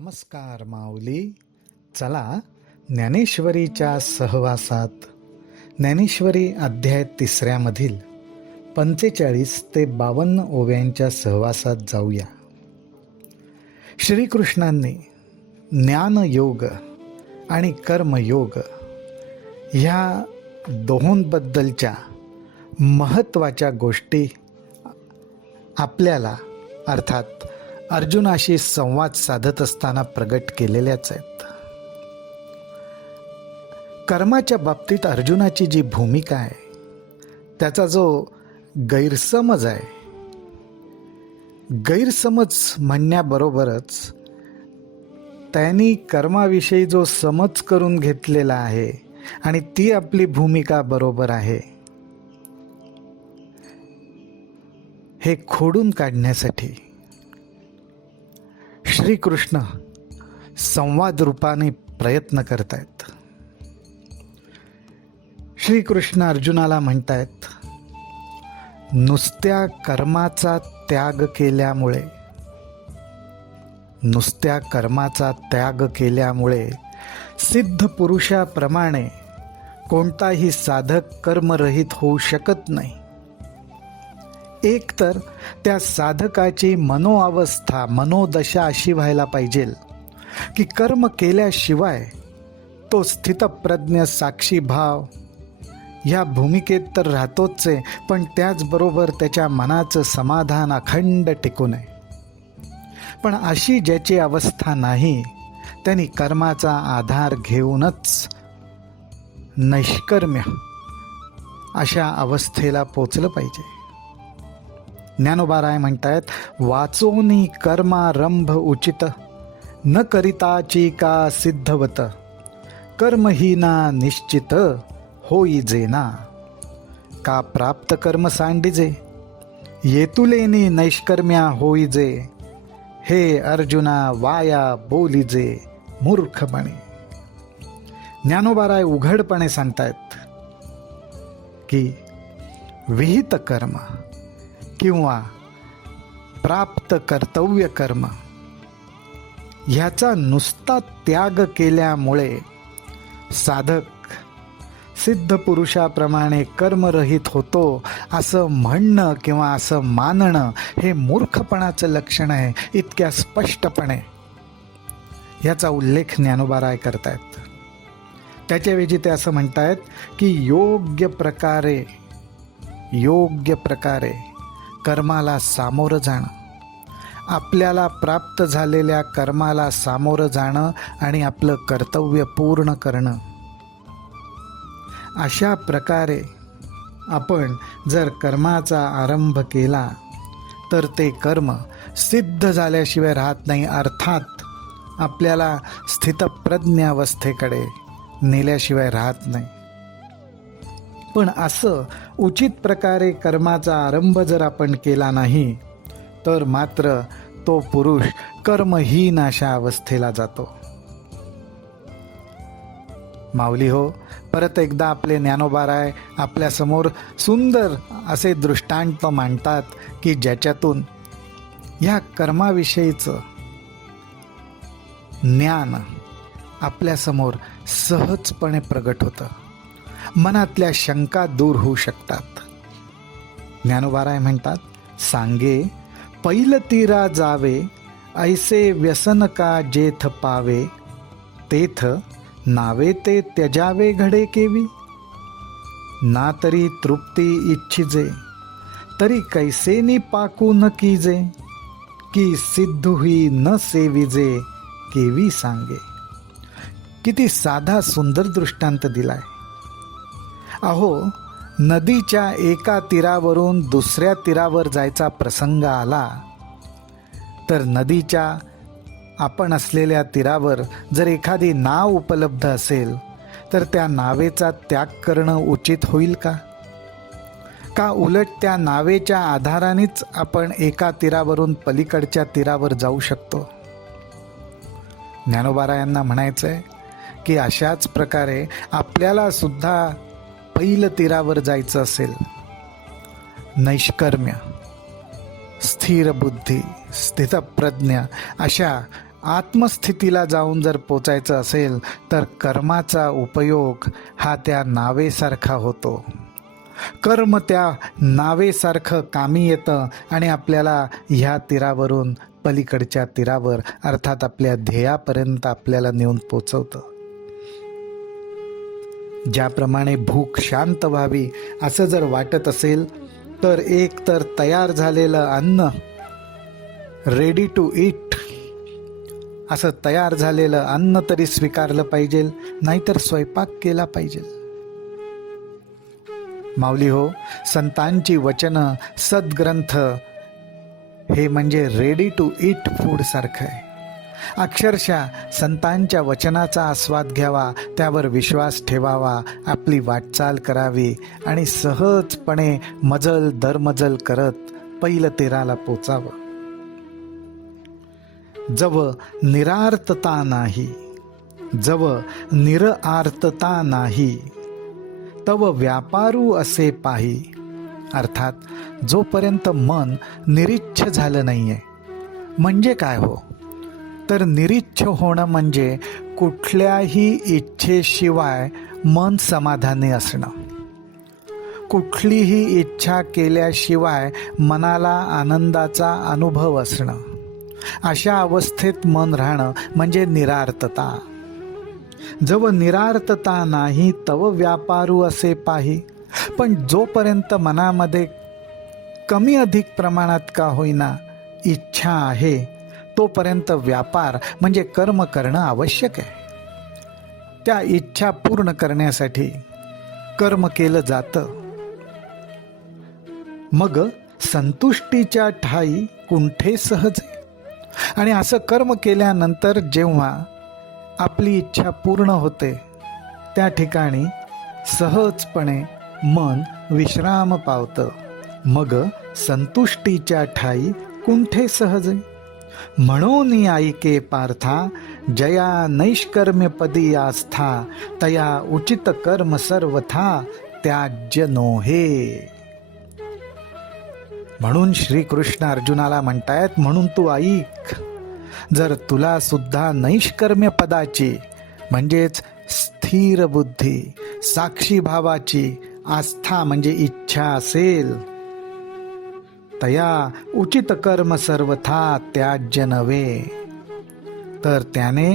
नमस्कार माऊली. चला ज्ञानेश्वरीच्या सहवासात ज्ञानेश्वरी अध्याय 3 मधील 45 ते 52 ओव्यांच्या सहवासात जाऊया. श्रीकृष्णांनी ज्ञानयोग आणि कर्मयोग ह्या दोहोंबद्दलच्या महत्त्वाच्या गोष्टी आपल्याला अर्थात अर्जुनाशी संवाद साधत असताना प्रगट केलेल्याच आहेत. कर्माच्या बाबतीत अर्जुनाची जी भूमिका आहे त्याचा जो गैरसमज आहे, गैरसमज म्हणण्याबरोबरच त्यांनी कर्माविषयी जो समज करून घेतलेला आहे आणि ती आपली भूमिका बरोबर आहे हे खोडून काढण्यासाठी श्रीकृष्ण संवाद रूपाने प्रयत्न करतायत. श्रीकृष्ण अर्जुनाला म्हणतायत, नुसत्या कर्माचा त्याग केल्यामुळे सिद्ध पुरुषाप्रमाणे कोणताही साधक कर्मरहित होऊ शकत नाही. एक तर त्या साधकाची मनोअवस्था मनोदशा अशी व्हायला पाहिजे की कर्म केल्याशिवाय तो स्थितप्रज्ञ साक्षी भाव या भूमिकेत तर राहतोच आहे, पण त्याचबरोबर त्याच्या मनाचं समाधान अखंड टिकून आहे. पण अशी ज्याची अवस्था नाही त्यांनी कर्माचा आधार घेऊनच नैष्कर्म्य अशा अवस्थेला पोचलं पाहिजे. ज्ञानोबाराय म्हणतायत, वाचोनी कर्मारंभ उचित न करिताची का सिद्धवत कर्महीना निश्चित होई जेना का प्राप्त कर्म सांडिजे येतुलेनी नैष्कर्म्या होईजे हे अर्जुना वाया बोलिजे मूर्खपणे. ज्ञानोबाराय उघडपणे सांगतायत की विहित कर्म किंवा प्राप्त कर्तव्य कर्म ह्याचा नुसता त्याग केल्यामुळे साधक सिद्ध पुरुषाप्रमाणे कर्मरहित होतो असं म्हणणं किंवा असं मानणं हे मूर्खपणाचं लक्षण आहे. इतक्या स्पष्टपणे ह्याचा उल्लेख ज्ञानोबाराय करतायत. त्याच्याऐवजी ते असं म्हणतायत की योग्य प्रकारे कर्माला सामोरं जाणं, आपल्याला प्राप्त झालेल्या कर्माला सामोरं जाणं आणि आपलं कर्तव्य पूर्ण करणं. अशा प्रकारे आपण जर कर्माचा आरंभ केला तर ते कर्म सिद्ध झाल्याशिवाय राहत नाही, अर्थात आपल्याला स्थितप्रज्ञ अवस्थेकडे नेल्याशिवाय राहत नाही. पण असं उचित प्रकारे कर्माचा आरंभ जर आपण केला नाही तर मात्र तो पुरुष कर्महीन अशा अवस्थेला जातो. माऊली हो, परत एकदा आपले ज्ञानोबाराय आपल्यासमोर सुंदर असे दृष्टांत मांडतात की ज्याच्यातून ह्या कर्माविषयीचं ज्ञान आपल्यासमोर सहजपणे प्रगट होतं, मनातल्या शंका दूर होऊ शकतात. ज्ञानोबाराय म्हणतात, सांगे पैल तीरा जावे ऐसे व्यसन का जेथ पावे तेथ नावे ते त्यजावे घडे केवी ना तरी तृप्ती इच्छिजे तरी कैसेनी पाकू न कीजे की सिद्धुही न सेविजे केवी सांगे. किती साधा सुंदर दृष्टांत दिलाय. अहो, नदीच्या एका तीरावरून दुसऱ्या तीरावर जायचा प्रसंग आला तर नदीच्या आपण असलेल्या तीरावर जर एखादी नाव उपलब्ध असेल तर त्या नावेचा त्याग करणं उचित होईल का? का उलट त्या नावेच्या आधारानेच आपण एका तीरावरून पलीकडच्या तीरावर जाऊ शकतो? ज्ञानोबारायांना म्हणायचं आहे की अशाच प्रकारे आपल्याला सुद्धा पैल तीरावर जायचं असेल, नैष्कर्म्य स्थिर बुद्धी, स्थितप्रज्ञ अशा आत्मस्थितीला जाऊन जर पोचायचं असेल तर कर्माचा उपयोग हा त्या नावेसारखा होतो. कर्म त्या नावेसारखं कामी येतं आणि आपल्याला ह्या तीरावरून पलीकडच्या तीरावर अर्थात आपल्या ध्येयापर्यंत आपल्याला नेऊन पोचवतं. ज्याप्रमाणे भूक शांत व्हावी असं जर वाटत असेल तर एक तर तयार झालेलं अन्न, रेडी टू ईट असं तयार झालेलं अन्न तरी स्वीकारलं पाहिजे, नाहीतर स्वयंपाक केला पाहिजे. माऊली हो, संतांची वचनं, सद्ग्रंथ हे म्हणजे रेडी टू ईट फूड सारखं आहे. अक्षरशः संतांच्या वचनाचा आस्वाद घ्यावा, त्यावर विश्वास ठेवावा, आपली वाटचाल करावी आणि सहजपणे मजल दरमजल करत पहिलं तेराला पोचावं. जव निरार्थता नाही, जव निरआर्थता नाही, तव व्यापारू असे पाही. अर्थात जोपर्यंत मन निरीच्छ झालं नाहीये. म्हणजे काय हो, तर निरीच्छ होणं म्हणजे कुठल्याही इच्छेशिवाय मन समाधानी असणं, कुठलीही इच्छा केल्याशिवाय मनाला आनंदाचा अनुभव असणं. अशा अवस्थेत मन राहणं म्हणजे निरार्थता. जव निरार्थता नाही तव व्यापारू असे पाही. पण जोपर्यंत मनामध्ये कमी अधिक प्रमाणात का होईना इच्छा आहे, तोपर्यंत व्यापार म्हणजे कर्म करणं आवश्यक आहे. त्या इच्छा पूर्ण करण्यासाठी कर्म केलं जातं. मग संतुष्टीच्या ठाई कुंठे सहज. आणि असं कर्म केल्यानंतर जेव्हा आपली इच्छा पूर्ण होते, त्या ठिकाणी सहजपणे मन विश्राम पावतं. मग संतुष्टीच्या ठाई कुंठे सहज. म्हणून ऐके पार्था, जया नैष्कर्म्यपदी आस्था, तया उचित कर्म सर्वथा त्याज्य नोहे. म्हणून श्रीकृष्ण अर्जुनाला म्हणतायत, म्हणून तू ऐक, जर तुला सुद्धा नैष्कर्म्य पदाची म्हणजेच स्थिर बुद्धी, साक्षी भावाची आस्था म्हणजे इच्छा असेल, तया उचित कर्म सर्वथा त्याज्य नव्हे, तर त्याने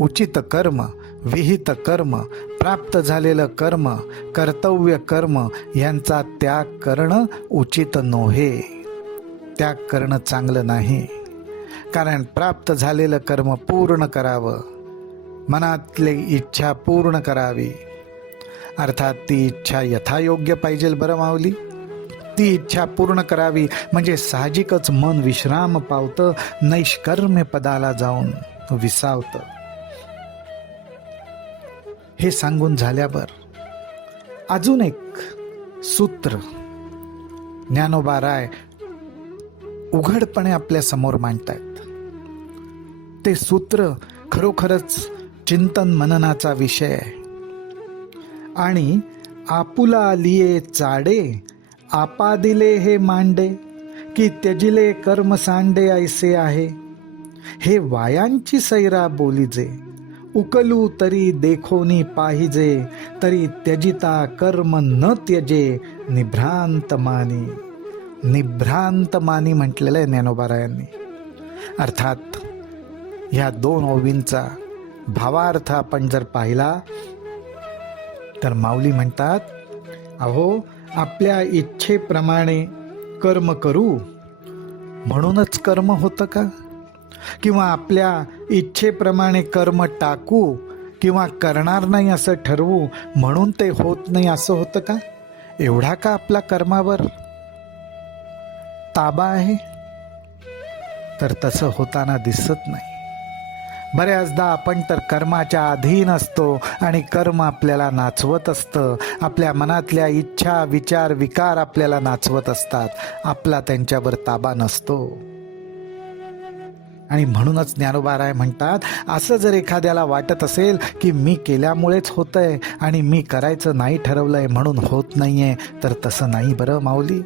उचित कर्म, विहित कर्म, प्राप्त झालेलं कर्म, कर्तव्य कर्म यांचा त्याग करणं उचित नव्हे. त्याग करणं चांगलं नाही. कारण प्राप्त झालेलं कर्म पूर्ण करावं, मनातली इच्छा पूर्ण करावी. अर्थात ती इच्छा यथायोग्य पाहिजे. बरं माऊली, ती इच्छा पूर्ण करावी म्हणजे साहजिकच मन विश्राम पावतं, नैष्कर्म्य पदाला जाऊन विसावतं. हे सांगून झाल्यावर अजून एक सूत्र ज्ञानोबा राय उघडपणे आपल्या समोर मांडतायत. ते सूत्र खरोखरच चिंतन मननाचा विषय आहे. आणि आपुला लिये चाडे, आपा दिले हे मांडे, की त्यजिले कर्म सांडे ऐसे आहे. हे वायांची सैरा बोलीजे, उकलू तरी देखोनी पाहिजे, तरी त्यजिता कर्म न त्यजे, निभ्रांत मानी. निभ्रांत मानी म्हटलेलं आहे ज्ञानोबारायांनी. अर्थात ह्या दोन ओवींचा भावार्थ आपण जर पाहिला तर माऊली म्हणतात, अहो आपल्या इच्छेप्रमाणे कर्म करू म्हणूनच कर्म होतं का? किंवा आपल्या इच्छेप्रमाणे कर्म टाकू किंवा करणार नाही असं ठरवू म्हणून ते होत नाही असं होतं का? एवढा का आपला कर्मावर ताबा आहे? तर तसं होताना दिसत नाही. बऱ्याचदा आपण तर कर्माच्या अधीन असतो आणि कर्म आपल्याला नाचवत असतं. आपल्या मनातल्या इच्छा, विचार, विकार आपल्याला नाचवत असतात. आपला त्यांच्यावर ताबा नसतो. आणि म्हणूनच ज्ञानोबा राय म्हणतात, असं जर एखाद्याला वाटत असेल की मी केल्यामुळेच होतंय आणि मी करायचं नाही ठरवलंय म्हणून होत नाहीये, तर तसं नाही बरं माऊली.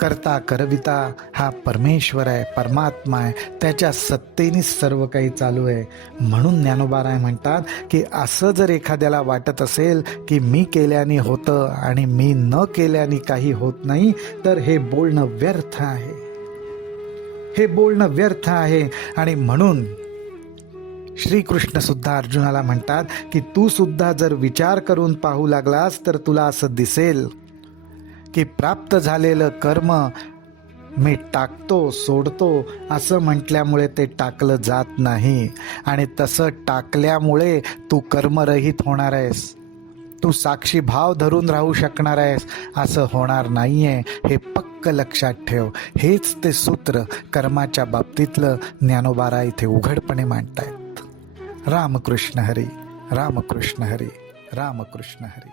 करता करविता हा परमेश्वर आहे, परमात्मा आहे, त्याच्या सत्तेनेच सर्व काही चालू आहे. म्हणून ज्ञानोबाराय म्हणतात की असं जर एखाद्याला वाटत असेल की मी केल्याने होतं आणि मी न केल्याने काही होत नाही, तर हे बोलणं व्यर्थ आहे, हे बोलणं व्यर्थ आहे. आणि म्हणून श्रीकृष्ण सुद्धा अर्जुनाला म्हणतात की तू सुद्धा जर विचार करून पाहू लागलास तर तुला असं दिसेल की प्राप्त झालेलं कर्म मी टाकतो, सोडतो असं म्हटल्यामुळे ते टाकलं जात नाही. आणि तसं टाकल्यामुळे तू कर्मरहित होणार आहेस, तू साक्षी भाव धरून राहू शकणार आहेस, असं होणार नाहीये. हे पक्क लक्षात ठेव. हेच ते सूत्र कर्माच्या बाबतीतलं ज्ञानोबाराय इथे उघडपणे मांडतायत. रामकृष्ण हरी, रामकृष्ण हरी, रामकृष्ण हरी.